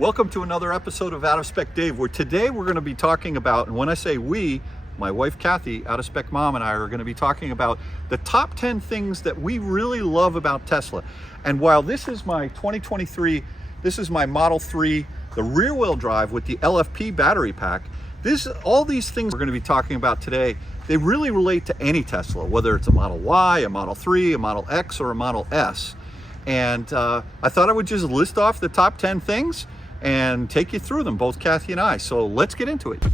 Welcome to another episode of Out of Spec Dave, where today we're going to be talking about, and when I say we, my wife Kathy, Out of Spec Mom, and I are going to be talking about the top 10 things that we really love about Tesla. And while this is my 2023, this is my Model 3, the rear wheel drive with the LFP battery pack, all these things we're going to be talking about today, they really relate to any Tesla, whether it's a Model Y, a Model 3, a Model X, or a Model S. And I thought I would just list off the top 10 things and take you through them, both Kathy and I. So let's get into it.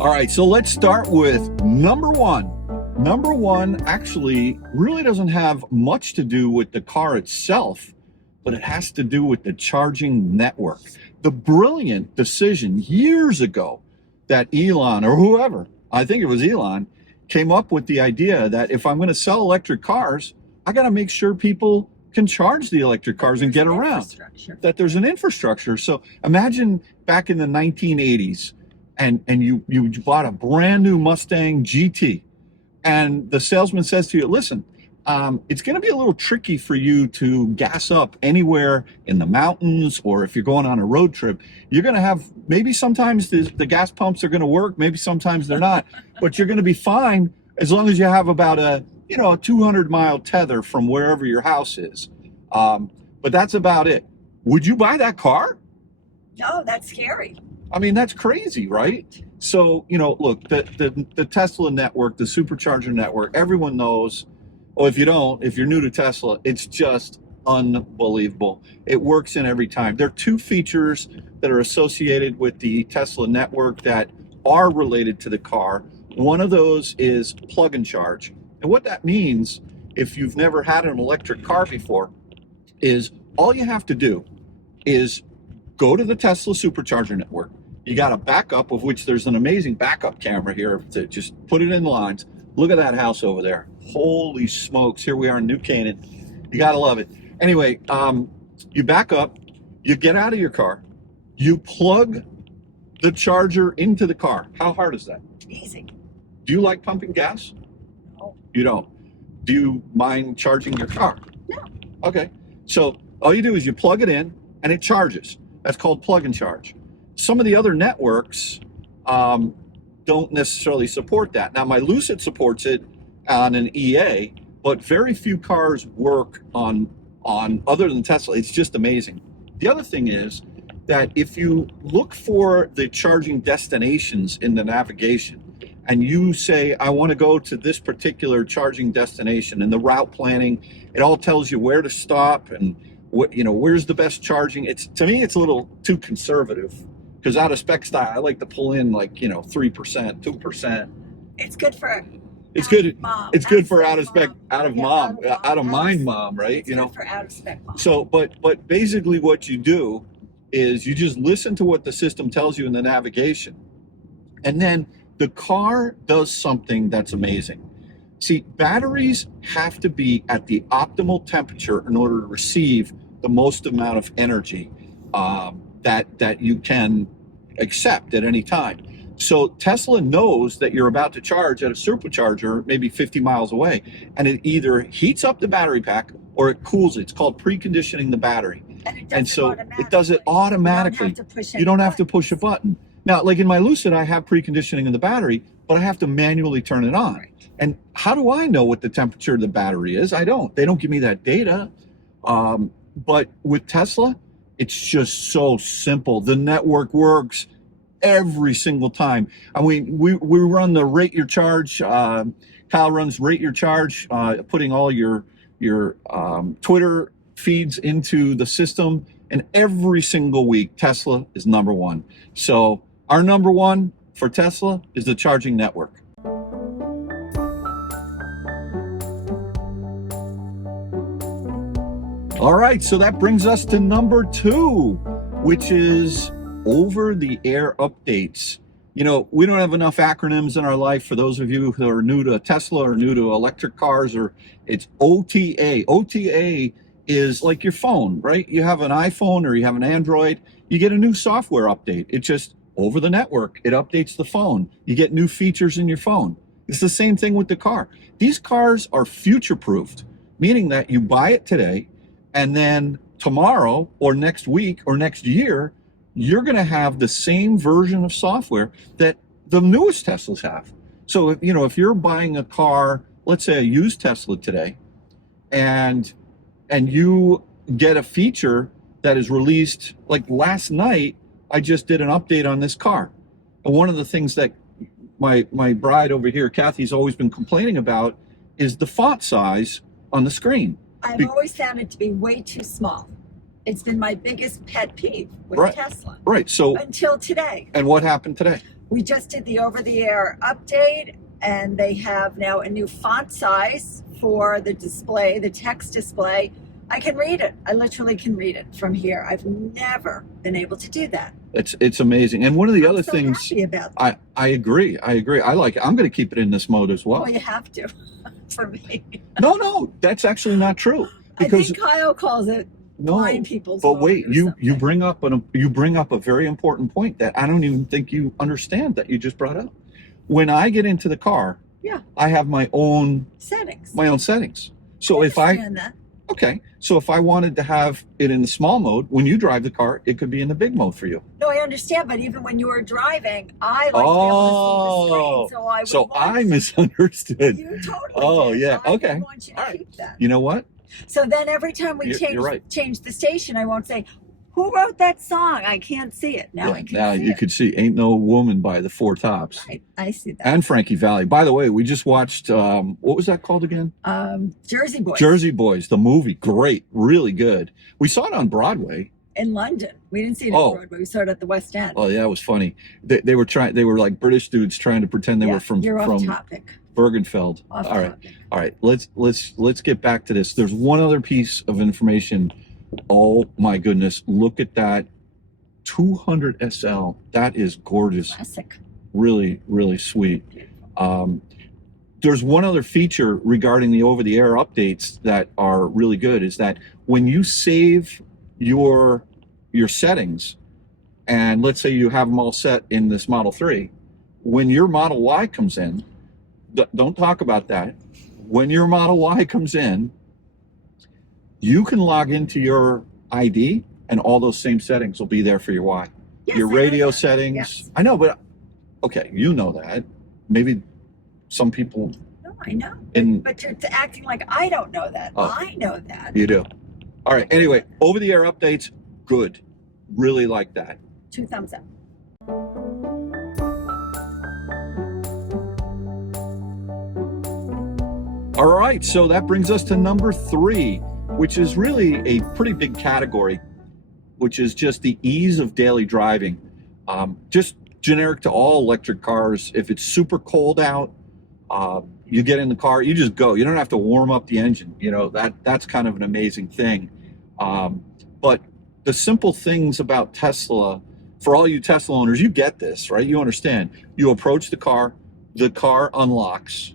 All right, so let's start with number one. Number one actually really doesn't have much to do with the car itself, but it has to do with the charging network. The brilliant decision years ago that Elon, or whoever, I think it was Elon, came up with the idea that if I'm going to sell electric cars, I got to make sure people can charge the electric cars and get around, that there's an infrastructure. So imagine back in the 1980s and you bought a brand new Mustang GT and the salesman says to you, listen, it's going to be a little tricky for you to gas up anywhere in the mountains, or if you're going on a road trip, you're going to have, maybe sometimes the gas pumps are going to work, maybe sometimes they're not, but you're going to be fine as long as you have about a 200-mile tether from wherever your house is. But that's about it. Would you buy that car? No, that's scary. I mean, that's crazy, right? So, look, the Tesla network, the supercharger network, everyone knows. Well, if you don't, if you're new to Tesla, it's just unbelievable. It works in every time. There are two features that are associated with the Tesla network that are related to the car. One of those is plug and charge. And what that means, if you've never had an electric car before, is all you have to do is go to the Tesla supercharger network. You got a backup, of which there's an amazing backup camera here to just put it in lines. Look at that house over there. Holy smokes, here we are in New Canaan. You gotta love it. Anyway, you back up, you get out of your car, you plug the charger into the car. How hard is that? Easy. Do you like pumping gas? No. You don't. Do you mind charging your car? No. Okay, so all you do is you plug it in and it charges. That's called plug and charge. Some of the other networks don't necessarily support that. Now, my Lucid supports it on an EA, but very few cars work on other than Tesla. It's just amazing. The other thing is that if you look for the charging destinations in the navigation and you say, I want to go to this particular charging destination, and the route planning, it all tells you where to stop and where's the best charging. To me, it's a little too conservative. Because out of spec style, I like to pull in 3%, 2%. It's good for mom. It's good for out of spec, out of mind mom, right? It's good for out of spec mom. So, but basically what you do is you just listen to what the system tells you in the navigation, and then the car does something that's amazing. See, batteries have to be at the optimal temperature in order to receive the most amount of energy that you can accept at any time. So Tesla knows that you're about to charge at a supercharger maybe 50 miles away, and it either heats up the battery pack or it cools it. It's called preconditioning the battery. And so it does it automatically. You don't have to push a button. Now, like in my Lucid, I have preconditioning of the battery, but I have to manually turn it on. And how do I know what the temperature of the battery is? I don't. They don't give me that data. But with Tesla, it's just so simple. The network works every single time. I mean, we run the rate your charge. Kyle runs rate your charge, putting all your Twitter feeds into the system. And every single week, Tesla is number one. So our number one for Tesla is the charging network. All right, so that brings us to number two, which is over-the-air updates. We don't have enough acronyms in our life. For those of you who are new to Tesla or new to electric cars, or it's OTA. OTA is like your phone, right? You have an iPhone or you have an Android, you get a new software update. It just over the network. It updates the phone. You get new features in your phone. It's the same thing with the car. These cars are future-proofed, meaning that you buy it today, and then tomorrow or next week or next year, you're going to have the same version of software that the newest Teslas have. So, if you're buying a car, let's say a used Tesla today, and you get a feature that is released, like last night, I just did an update on this car. And one of the things that my bride over here, Kathy's always been complaining about is the font size on the screen. I've always found it to be way too small. It's been my biggest pet peeve with Tesla. Right. So until today. And what happened today? We just did the over-the-air update, and they have now a new font size for the display, the text display. I can read it. I literally can read it from here. I've never been able to do that. It's amazing. And one of the other things, happy about that. I agree. I like it. I'm going to keep it in this mode as well. Well, you have to, for me. No, that's actually not true. Because I think Kyle calls it blind people's but mode wait, or you something. bring up a very important point that I don't even think you understand that you just brought up. When I get into the car, I have my own settings. So if I wanted to have it in the small mode, when you drive the car, it could be in the big mode for you. No, I understand, but even when you were driving, I like to be able to see the screen, so I misunderstood. You totally did. I want you to keep that. You know what? So then every time we change the station, I won't say, who wrote that song? I can't see it. Now I can now see you could see Ain't No Woman by the Four Tops. Right, I see that. And Frankie Valli. By the way, we just watched, what was that called again? Jersey Boys. Jersey Boys, the movie. Great, really good. We saw it on Broadway. In London. We didn't see it on Broadway. We saw it at the West End. Oh, yeah, it was funny. They were like British dudes trying to pretend they were from topic. Bergenfeld. All right. Let's get back to this. There's one other piece of information. Oh my goodness! Look at that 200 SL. That is gorgeous. Classic. Really, really sweet. There's one other feature regarding the over-the-air updates that are really good. Is that when you save your settings, and let's say you have them all set in this Model 3, when your Model Y comes in. Don't talk about that. When your Model Y comes in, you can log into your ID and all those same settings will be there for your Y. Yes, your radio settings. Yes. I know, but okay, you know that. Maybe some people. No, I know. But you're acting like I don't know that. Oh, I know that. You do. All right. Anyway, over-the-air updates, good. Really like that. 2 thumbs up. All right, so that brings us to number 3, which is really a pretty big category, which is just the ease of daily driving. Just generic to all electric cars. If it's super cold out, you get in the car, you just go. You don't have to warm up the engine. That's kind of an amazing thing. But the simple things about Tesla, for all you Tesla owners, you get this, right? You understand. You approach the car unlocks.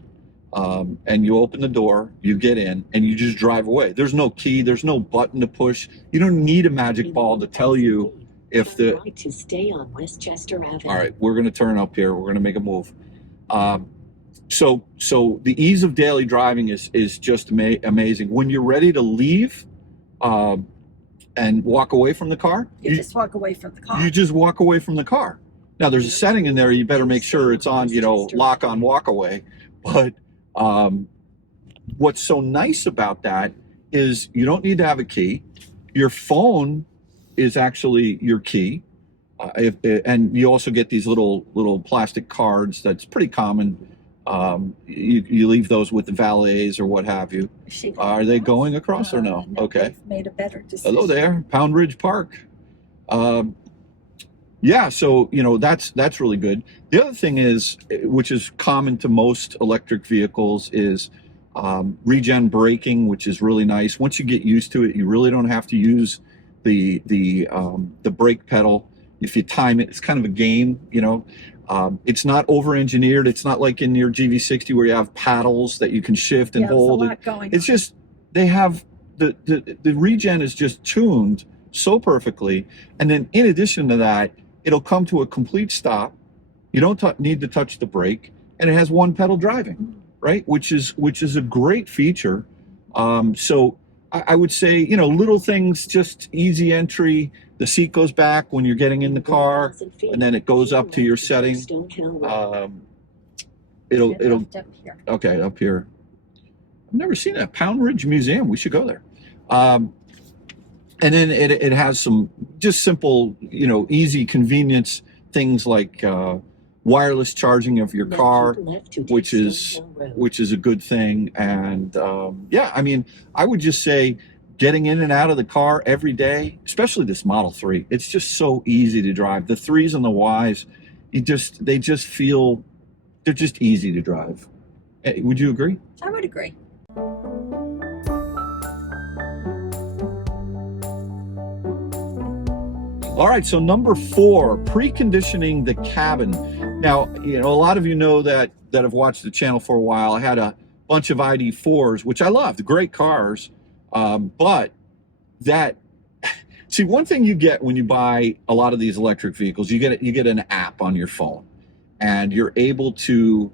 And you open the door, you get in, and you just drive away. There's no key, there's no button to push. You don't need a magic ball to tell you if the. To stay on Westchester Avenue. All right, we're going to turn up here. We're going to make a move. So the ease of daily driving is just amazing. When you're ready to leave, and walk away from the car, you just walk away from the car. You just walk away from the car. Now there's a setting in there. You better make sure it's on, lock on, walk away. But what's so nice about that is you don't need to have a key. Your phone is actually your key. And you also get these little plastic cards. That's pretty common. You leave those with the valets or what have you. Are they going across or no? Okay. They've made a better decision. Hello there, Pound Ridge Park. Yeah, so that's really good. The other thing is, which is common to most electric vehicles, is regen braking, which is really nice. Once you get used to it, you really don't have to use the brake pedal. If you time it, it's kind of a game. It's not over-engineered. It's not like in your GV60 where you have paddles that you can shift and hold. There's a lot going on. Just they have the regen is just tuned so perfectly, and then in addition to that, it'll come to a complete stop. You don't need to touch the brake, and it has one pedal driving, right? Which is a great feature. So I would say, you know, little things, just easy entry. The seat goes back when you're getting in the car, and then it goes up to your setting. It'll Up here. okay, up here. I've never seen that Pound Ridge Museum. We should go there. And then it has some just simple, you know, easy convenience things like wireless charging of your car, which is a good thing. And yeah, I mean, I would just say getting in and out of the car every day, especially this Model 3, it's just so easy to drive. The 3s and the Ys, they just feel, they're just easy to drive. Would you agree? I would agree. All right, so number 4, preconditioning the cabin. Now, you know, a lot of you know that have watched the channel for a while. I had a bunch of ID4s, which I loved, great cars, but see, one thing you get when you buy a lot of these electric vehicles, you get an app on your phone, and you're able to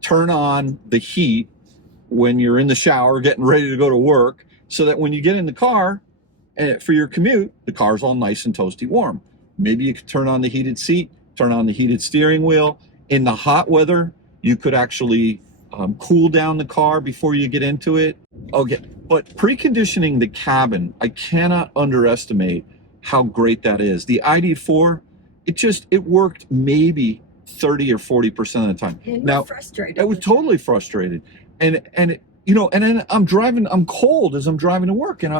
turn on the heat when you're in the shower getting ready to go to work, so that when you get in the car for your commute, the car's all nice and toasty warm. Maybe you could turn on the heated seat, turn on the heated steering wheel. In the hot weather, you could actually cool down the car before you get into it. Okay, but preconditioning the cabin, I cannot underestimate how great that is. The ID4, it worked maybe 30 or 40% of the time. Yeah, now, frustrated. I was totally frustrated. And you know, and then I'm cold as I'm driving to work. And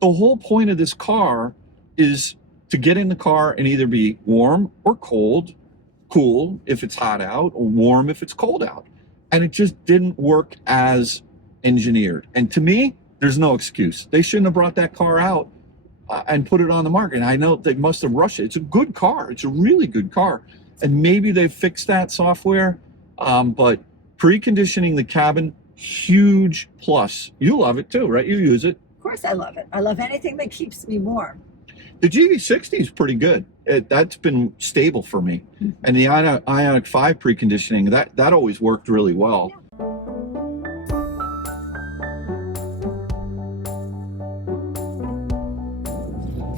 the whole point of this car is to get in the car and either be warm or cold, cool if it's hot out, or warm if it's cold out. And it just didn't work as engineered. And to me, there's no excuse. They shouldn't have brought that car out and put it on the market. And I know they must have rushed it. It's a good car. It's a really good car. And maybe they fixed that software, but preconditioning the cabin, huge plus. You love it too, right? You use it. Of course I love it. I love anything that keeps me warm. The GV60 is pretty good. That's been stable for me. And the Ioniq 5 preconditioning, that always worked really well. Yeah.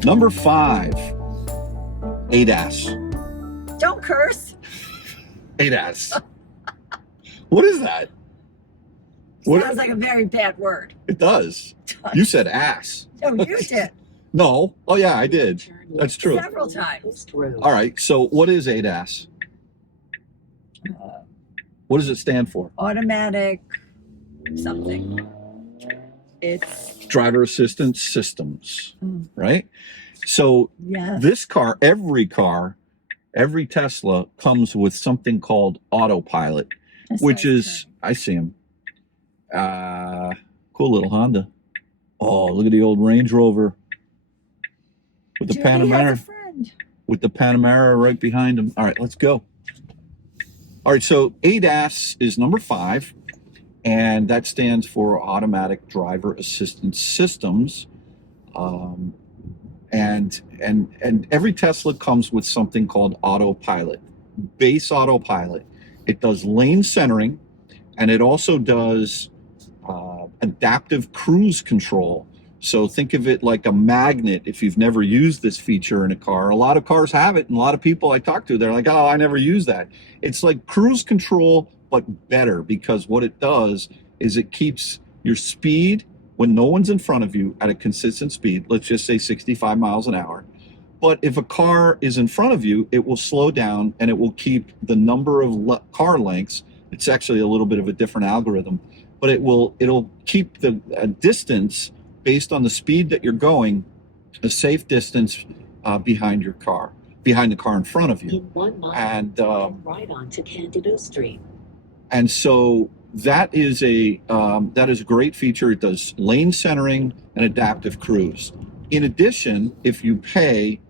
Number 5, ADAS. Don't curse. ADAS. What is that? Sounds like a very bad word. It does. You said ass. No, you did. No. Oh, yeah, I did. That's true. Several times. All right. So what is ADAS? What does it stand for? Automatic something. It's Driver assistance systems, right? So yes. this car, every Tesla comes with something called Autopilot, which is, I see him. Cool little Honda. Oh, look at the old Range Rover with the Judy Panamera. has a friend. With the Panamera right behind him. All right, let's go. All right, so ADAS is number 5, and that stands for Automatic Driver Assistance Systems. And every Tesla comes with something called Autopilot, base Autopilot. It does lane centering, and it also does adaptive cruise control. So think of it like a magnet. If you've never used this feature in a car, a lot of cars have it, and a lot of people I talk to, they're like, oh, I never use that. It's like cruise control, but better, because what it does is it keeps your speed when no one's in front of you at a consistent speed, let's just say 65 miles an hour. But if a car is in front of you, it will slow down, and it will keep the number of car lengths. It's actually a little bit of a different algorithm, but it'll keep the distance based on the speed that you're going, a safe distance behind the car in front of you. In 1 mile, And right onto Candido Street. And so that is a great feature. It does lane centering and adaptive cruise. In addition, if you pay,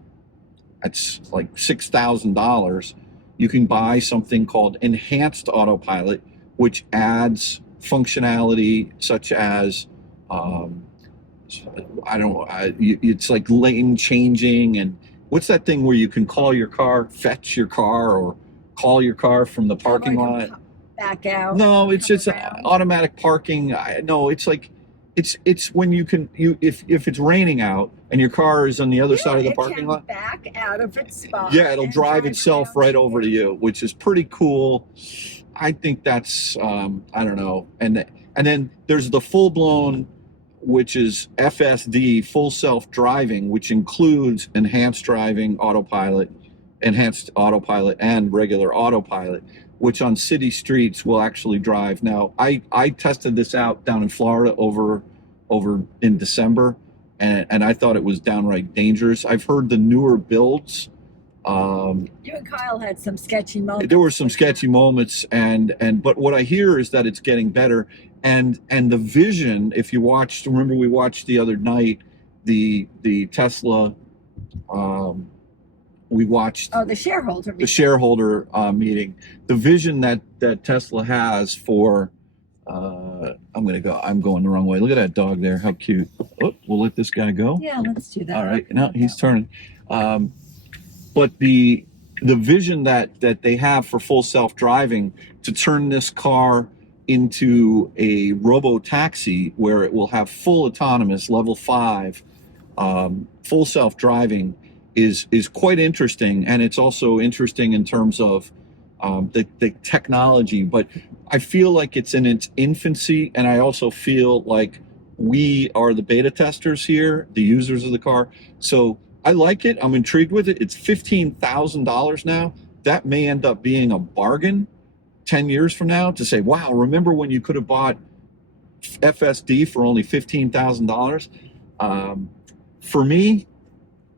it's like $6,000, you can buy something called Enhanced Autopilot, which adds functionality such as it's like lane changing, and what's that thing where you can call your car, fetch your car, or call your car from the parking lot? Back out. No, it's around. automatic parking. No, it's like it's when if it's raining out and your car is on the other side of the parking lot. Back out of its spot. Yeah, it'll drive itself right over to you, which is pretty cool. I think that's I don't know. And then there's the full blown, which is FSD, full self driving, which includes enhanced driving, enhanced autopilot, and regular autopilot, which on city streets will actually drive. Now, I tested this out down in Florida over in December, and I thought it was downright dangerous. I've heard the newer builds. You and Kyle had some sketchy moments. There were some sketchy moments, but what I hear is that it's getting better. And the vision, if you watched, remember we watched the other night, the Tesla, we watched the shareholder meeting. The vision that Tesla has for, I'm going the wrong way. Look at that dog there, how cute. Oh, we'll let this guy go. Yeah, let's do that. All right, now he's turning. But the vision that they have for full self-driving, to turn this car into a robo-taxi where it will have full autonomous level 5 full self-driving is quite interesting. And it's also interesting in terms of the technology, but I feel like it's in its infancy, and I also feel like we are the beta testers here, the users of the car. So I like it. I'm intrigued with it. It's $15,000 now. That may end up being a bargain 10 years from now, to say, wow, remember when you could have bought FSD for only $15,000? For me,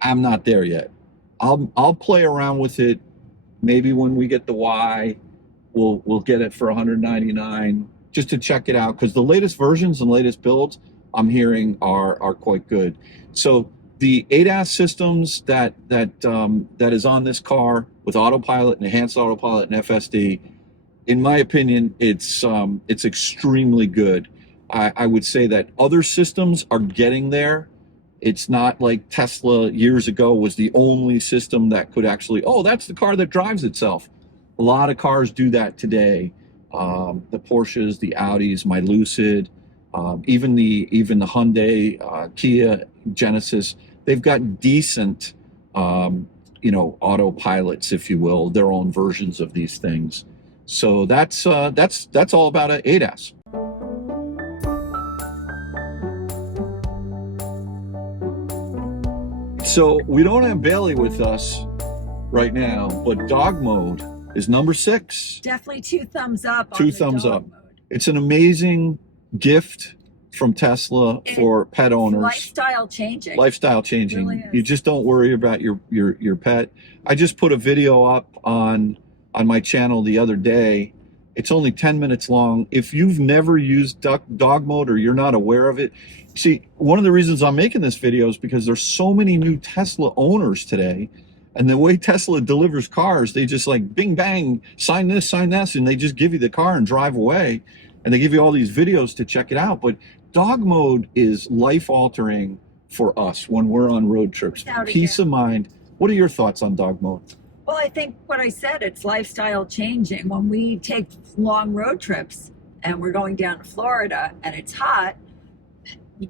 I'm not there yet. I'll play around with it. Maybe when we get the Y, we'll get it for $199 just to check it out, because the latest versions and latest builds I'm hearing are quite good. So the ADAS systems that is on this car with autopilot and enhanced autopilot and FSD, in my opinion, it's extremely good. I would say that other systems are getting there. It's not like Tesla years ago was the only system that could actually, oh, that's the car that drives itself. A lot of cars do that today. The Porsches, the Audis, my Lucid, even the Hyundai, Kia, Genesis, they've got decent, autopilots, if you will, their own versions of these things. So that's all about ADAS. So we don't have Bailey with us right now, but dog mode is number 6. Definitely 2 thumbs up. Two thumbs up. It's an amazing gift from Tesla for pet owners. Lifestyle changing. Lifestyle changing. Really is. You just don't worry about your pet. I just put a video up on my channel the other day. It's only 10 minutes long. If you've never used dog mode or you're not aware of it, see, one of the reasons I'm making this video is because there's so many new Tesla owners today, and the way Tesla delivers cars, they just like bing bang, sign this, and they just give you the car and drive away, and they give you all these videos to check it out. But dog mode is life altering for us when we're on road trips. Peace of mind. What are your thoughts on dog mode? Well, I think what I said, it's lifestyle changing. When we take long road trips and we're going down to Florida and it's hot,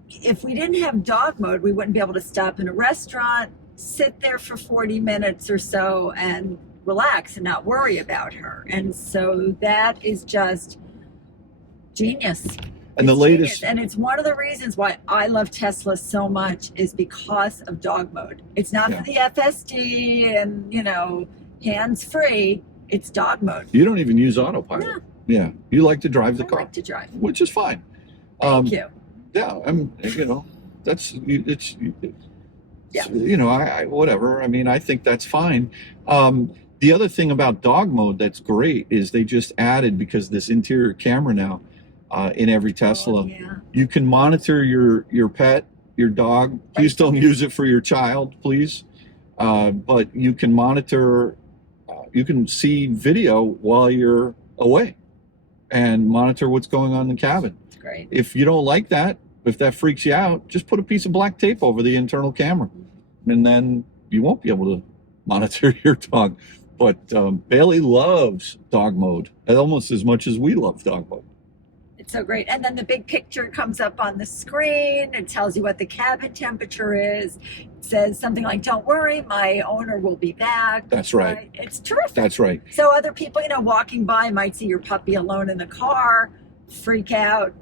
if we didn't have dog mode, we wouldn't be able to stop in a restaurant, sit there for 40 minutes or so and relax and not worry about her. And so that is just genius. And the latest, genius. And it's one of the reasons why I love Tesla so much is because of dog mode. It's not for the FSD and, hands-free. It's dog mode. You don't even use autopilot. Yeah. You like to drive the car. I like to drive. Which is fine. Thank you. Yeah, whatever. I mean, I think that's fine. The other thing about dog mode that's great is they just added, because this interior camera now in every Tesla, you can monitor your pet, your dog. Please don't use it for your child, please. But you can monitor, you can see video while you're away and monitor what's going on in the cabin. Great. If you don't like that, if that freaks you out, just put a piece of black tape over the internal camera, and then you won't be able to monitor your dog. But Bailey loves dog mode almost as much as we love dog mode. It's so great. And then the big picture comes up on the screen. It tells you what the cabin temperature is. It says something like, don't worry, my owner will be back. That's right. It's terrific. That's right. So other people, walking by might see your puppy alone in the car, freak out.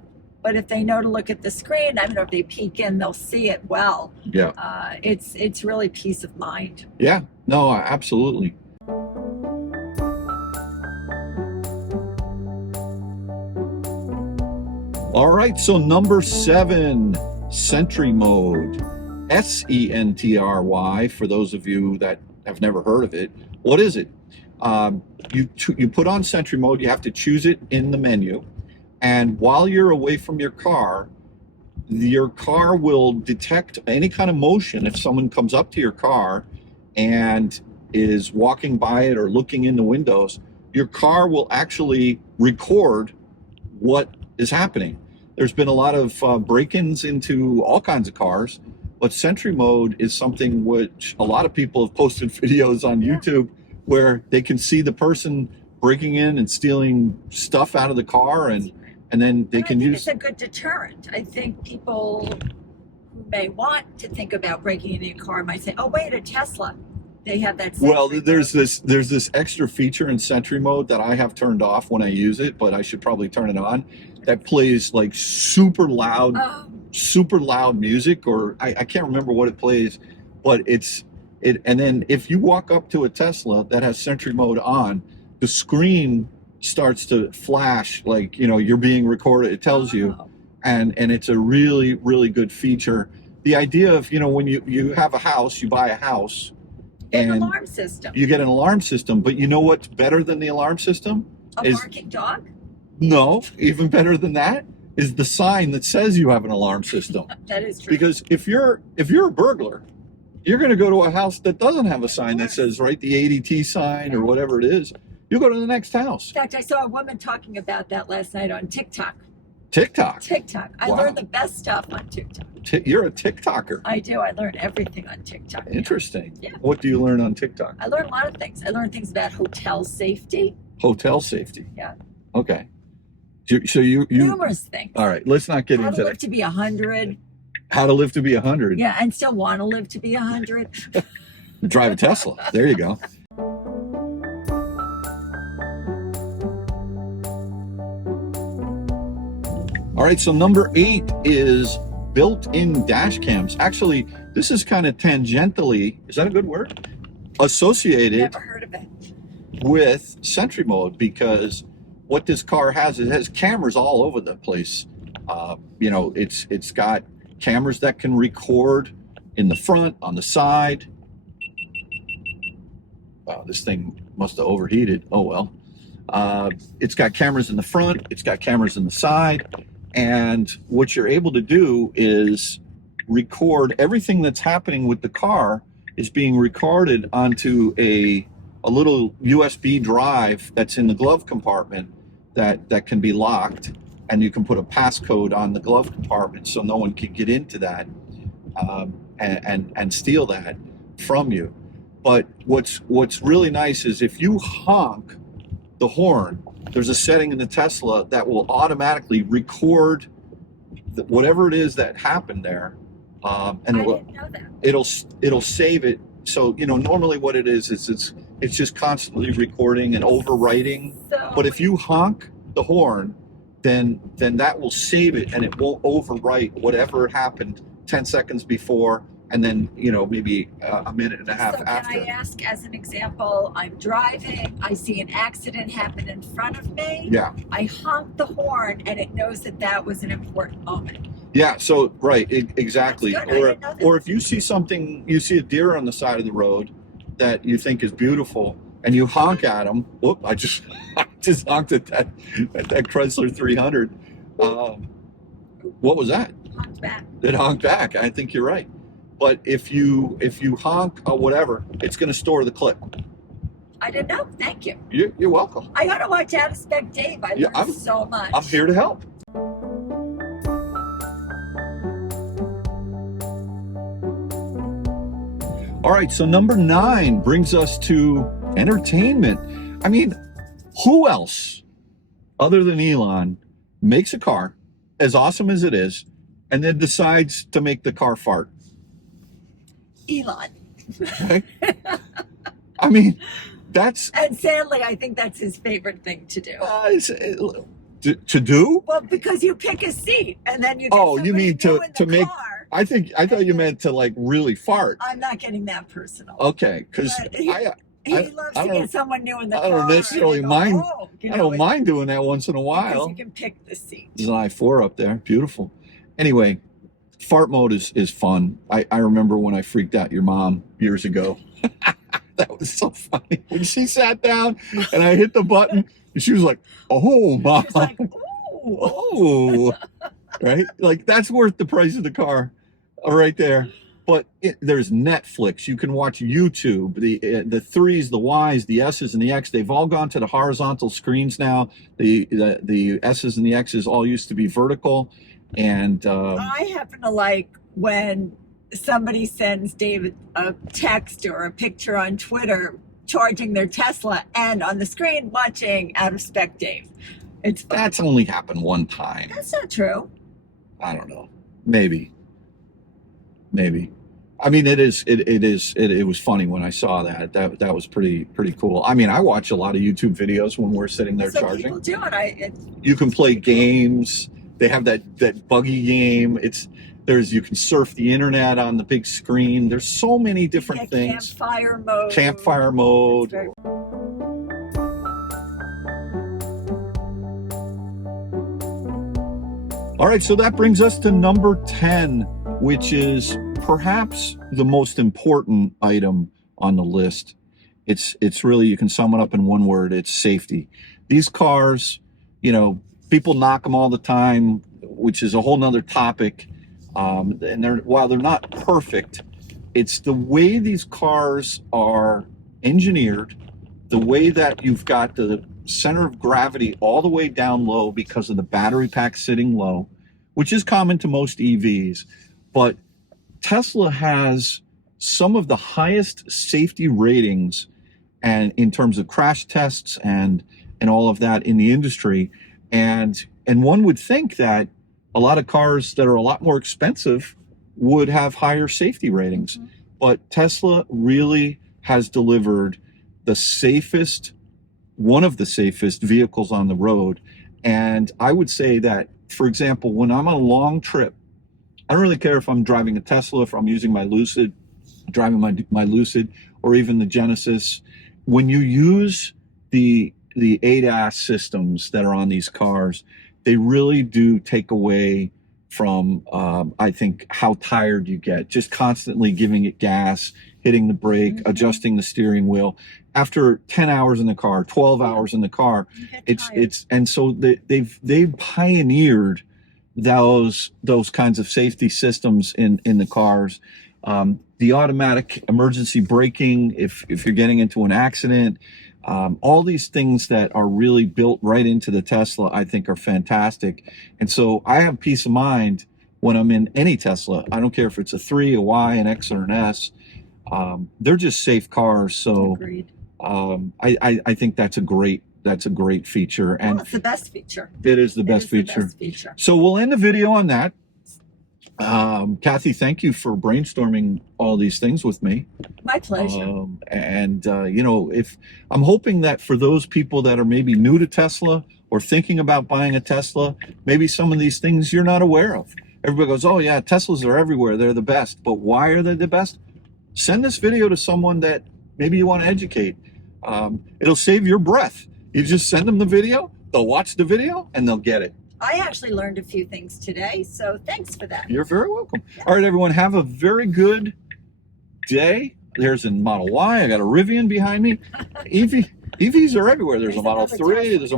But if they know to look at the screen, I don't know if they peek in, they'll see it well. Yeah. It's really peace of mind. Yeah. No, absolutely. All right, so number 7, Sentry Mode. Sentry, for those of you that have never heard of it. What is it? You put on Sentry Mode, you have to choose it in the menu, and while you're away from your car will detect any kind of motion. If someone comes up to your car and is walking by it or looking in the windows, your car will actually record what is happening. There's been a lot of break-ins into all kinds of cars, but Sentry Mode is something which a lot of people have posted videos on YouTube where they can see the person breaking in and stealing stuff out of the car, and then they can use. It's a good deterrent. I think people who may want to think about breaking into a car might say, "Oh, wait, a Tesla." They have that. Well, there's this extra feature in Sentry Mode that I have turned off when I use it, but I should probably turn it on. That plays like super loud music, or I can't remember what it plays, but and then if you walk up to a Tesla that has Sentry Mode on, the screen starts to flash like you're being recorded. It tells you, and it's a really, really good feature. The idea of when you have a house, you buy a house. An alarm system. You get an alarm system, but you know what's better than the alarm system? A barking dog? No, even better than that is the sign that says you have an alarm system. That is true. Because if you're a burglar, you're going to go to a house that doesn't have a sign that says, right, the ADT sign or whatever it is. You'll go to the next house. In fact, I saw a woman talking about that last night on TikTok. TikTok. I learned the best stuff on TikTok. You're a TikToker. I do. I learn everything on TikTok. Interesting. Yeah. What do you learn on TikTok? I learn a lot of things. I learn things about hotel safety. Hotel safety. Yeah. Okay. So you numerous things. All right. Let's not get into that. How to live to be 100. How to live to be 100. Yeah, and still want to live to be 100. Drive a Tesla. There you go. All right, so number 8 is built-in dash cams. Actually, this is kind of tangentially, is that a good word? Associated Never heard of it. With Sentry Mode, because what this car has, it has cameras all over the place. It's got cameras that can record in the front, on the side. Wow, this thing must have overheated. Oh well. It's got cameras in the front, it's got cameras in the side. And what you're able to do is record everything that's happening with the car is being recorded onto a little USB drive that's in the glove compartment that can be locked, and you can put a passcode on the glove compartment so no one can get into that and steal that from you. But what's really nice is if you honk the horn, there's a setting in the Tesla that will automatically record whatever it is that happened there, and I didn't know that. It'll save it. So normally what it is it's just constantly recording and overwriting. But if you honk the horn, then that will save it, and it won't overwrite whatever happened 10 seconds before, and then maybe a minute and a half after. Can I ask, as an example, I'm driving, I see an accident happen in front of me. Yeah. I honk the horn, and it knows that was an important moment. Yeah. So right, exactly. Or if you see something, you see a deer on the side of the road that you think is beautiful, and you honk at them. Whoop! I just honked at that Chrysler 300. What was that? Honked back. It honked back. I think you're right. But if you honk whatever, it's going to store the clip. I didn't know. Thank you. You're welcome. I got to watch out of Spec Dave. I learned so much. I'm here to help. All All right, so number 9 brings us to entertainment. I mean, who else other than Elon makes a car as awesome as it is and then decides to make the car fart? Elon. Okay? I mean, that's... And sadly, I think that's his favorite thing to do. To do? Well, because you pick a seat and then you get Oh, you mean somebody new in to the make... car. I thought you meant to like really fart. I'm not getting that personal. Okay, because He loves to get someone new in the car. I don't necessarily and mind. oh, I don't mind doing that once in a because while. you can pick the seat. There's an i4 up there, beautiful. Anyway, fart mode is fun. I remember when I freaked out your mom years ago. That was so funny when she sat down and I hit the button and she was like, "Oh, mom." She's like, ooh. Oh, right? Like that's worth the price of the car, right there. But there's Netflix. You can watch YouTube. The 3s, the Ys, the S's, and the X. They've all gone to the horizontal screens now. The S's and the X's all used to be vertical. And I happen to like when somebody sends David a text or a picture on Twitter charging their Tesla and on the screen watching Out of Spec Dave. It's fun. That's only happened one time. That's not true. I don't know. Maybe. I mean, it was funny when I saw that. That was pretty cool. I mean, I watch a lot of YouTube videos when we're sitting there So charging. people do it. You can play games. They have that buggy game. You can surf the internet on the big screen. There's so many different things. Campfire mode. Campfire mode. All right, so that brings us to number 10, which is perhaps the most important item on the list. It's really, you can sum it up in one word, it's safety. These cars, people knock them all the time, which is a whole nother topic. And while they're not perfect, it's the way these cars are engineered, the way that you've got the center of gravity all the way down low because of the battery pack sitting low, which is common to most EVs. But Tesla has some of the highest safety ratings and in terms of crash tests and all of that in the industry. And one would think that a lot of cars that are a lot more expensive would have higher safety ratings. Mm-hmm. But Tesla really has delivered the safest, one of the safest vehicles on the road. And I would say that, for example, when I'm on a long trip, I don't really care if I'm driving a Tesla, if I'm using my Lucid, driving my Lucid, or even the Genesis. When you use the ADAS systems that are on these cars, they really do take away from, I think, how tired you get. Just constantly giving it gas, hitting the brake, mm-hmm. adjusting the steering wheel. After 10 hours in the car, 12 hours in the car, and so they've pioneered those kinds of safety systems in the cars. The automatic emergency braking, if you're getting into an accident, all these things that are really built right into the Tesla, I think are fantastic. And so I have peace of mind when I'm in any Tesla. I don't care if it's a 3, a Y, an X, or an S. They're just safe cars. So I think that's a great feature. And it's the best feature. It is the best feature. So we'll end the video on that. Kathy, thank you for brainstorming all these things with me. My pleasure. If I'm hoping that for those people that are maybe new to Tesla or thinking about buying a Tesla, maybe some of these things you're not aware of. Everybody goes, oh yeah, Teslas are everywhere. They're the best. But why are they the best? Send this video to someone that maybe you want to educate. It'll save your breath. You just send them the video, they'll watch the video, and they'll get it. I actually learned a few things today, so thanks for that. You're very welcome. Yeah. All right, everyone, have a very good day. There's a Model Y. I got a Rivian behind me. EVs are everywhere. There's a Model 3. There's a,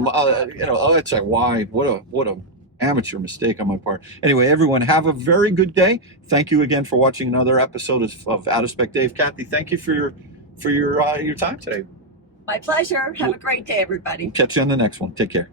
it's a Y. What a amateur mistake on my part. Anyway, everyone, have a very good day. Thank you again for watching another episode of Out of Spec Dave. Kathy, thank you for your time today. My pleasure. Have a great day, everybody. Catch you on the next one. Take care.